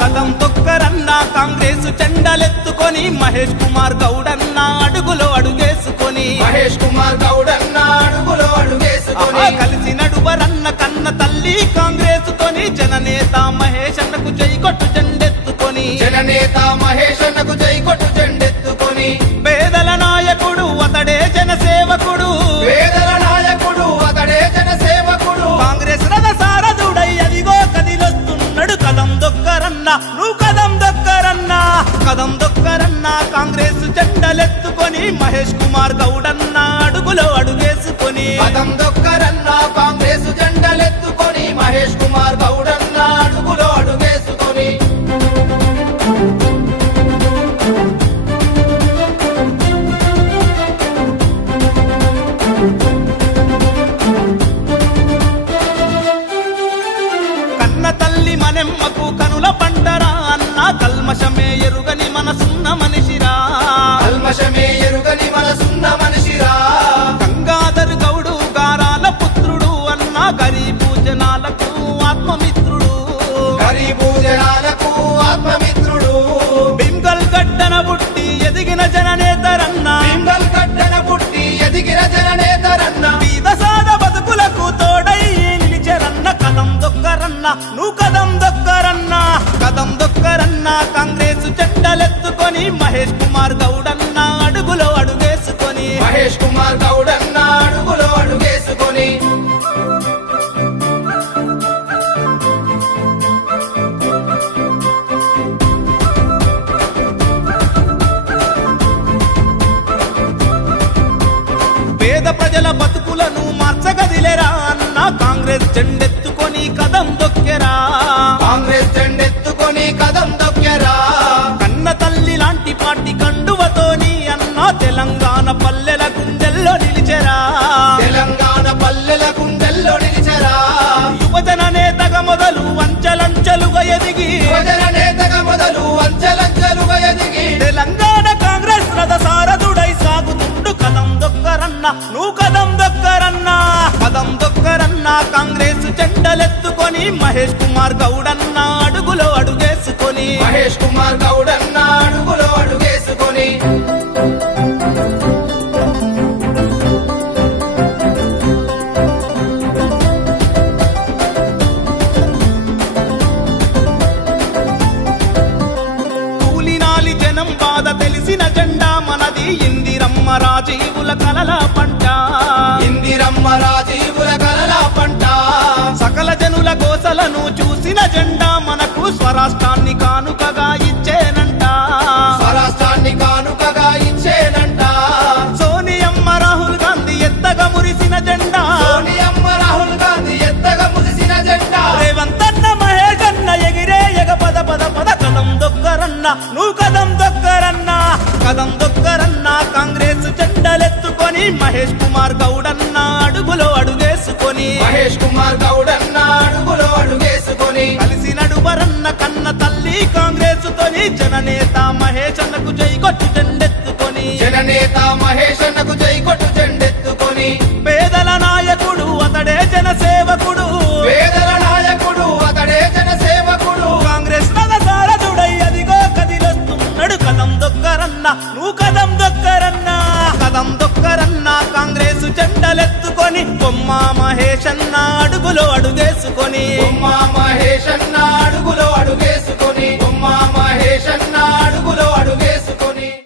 కదం తొక్కరన్న కాంగ్రెస్ జెండలెత్తుకొని మహేష్ కుమార్ గౌడన్న అడుగులో అడుగేసుకొని కలిసి నడువరన్న కన్న తల్లి కాంగ్రెస్ తోని జననేత మహేష్ అన్నకు జై కొట్టు జెండెత్తుకొని పేదల నాయకుడు అతడే జనసేవకుడు కాంగ్రెస్ రథ సారథుడై అదిగో కదిలొస్తున్నాడు కదం దొక్కరన్న నువ్వు కదం దొక్కరన్న కాంగ్రెస్ జెండలెత్తుకొని మహేష్ కుమార్ గౌడన్న అడుగులో అడుగేసుకొని మహేష్ కుమార్ గౌడన్న అడుగులో అడుగేసుకొని కన్న తల్లి మనెమ్మకు కనుల పంటరా అన్న కల్మషమే ఎరుగని మనసున్న మనిషిరా గంగాధర్ గౌడు గారాల పుత్రుడు అన్న గరీబు జనాలకు ఆత్మమిత్రుడు బింగల్ గడ్డన పుట్టి ఎదిగిన జననేతరన్న బీద సాద బతుకులకు తోడై నిలిచెరన్న కదం దొక్కరన్న నువ్వు కదం దొక్కరన్న కాంగ్రెస్ జెండలెత్తుకొని మహేష్ కుమార్ గౌడన్న అడుగులో అడుగేసుకొని పేద ప్రజల బతుకులను మార్చగదిలేరా అన్న కాంగ్రెస్ జెండెత్తుకొని కదం దొక్కెరా కన్న తల్లి లాంటి పార్టీ కండువతోని అన్న తెలంగాణ పల్లెల గుండెల్లో నిలిచెరా యువజన నేతగా మొదలు అంచెలంచెలుగా ఎదిగి తెలంగాణ కాంగ్రెస్ రథ సారథుడై సాగుతుండు కదం దొక్కరన్న నువ్వు కదం దొక్కరన్న కాంగ్రెస్ జెండలెత్తుకొని మహేష్ కుమార్ గౌడన్న అడుగులో అడుగేసుకొని కూలినాలి జనం బాధ తెలిసిన జెండా మనది ఇందిరమ్మ రాజీవుల కలల పంట సకల జనుల గోసలను చూసిన జెండా మనకు స్వరాష్ట్రాన్ని కానుకగా ఇచ్చేనంట సోనియమ్మ రాహుల్ గాంధీ ఎత్తగా మురిసిన జెండా రేవంత్ అన్న మహేష్ అన్న ఎగిరే పద కదం దొక్కరన్న నువ్వు కదం దొక్కరన్న కాంగ్రెస్ జెండలెత్తుకొని మహేష్ కుమార్ గౌడన్న అడుగులో అడుగేసుకొని కలిసి నడువరన్న కన్న తల్లి కాంగ్రెస్ తోని జననేత మహేష్ అన్నకు జై కొట్టు జెండెత్తుకొని పేదల నాయకుడు అతడే జనసేవకుడు కాంగ్రెస్ రథ సారథుడై అదిగో కదిలొస్తున్నాడు కదం దొక్కరన్న నువ్వు కదం దొక్కరన్న కాంగ్రెస్ జెండలెత్తుకొని బొమ్మ మహేష్ అన్న అడుగులో అడుగేసుకొని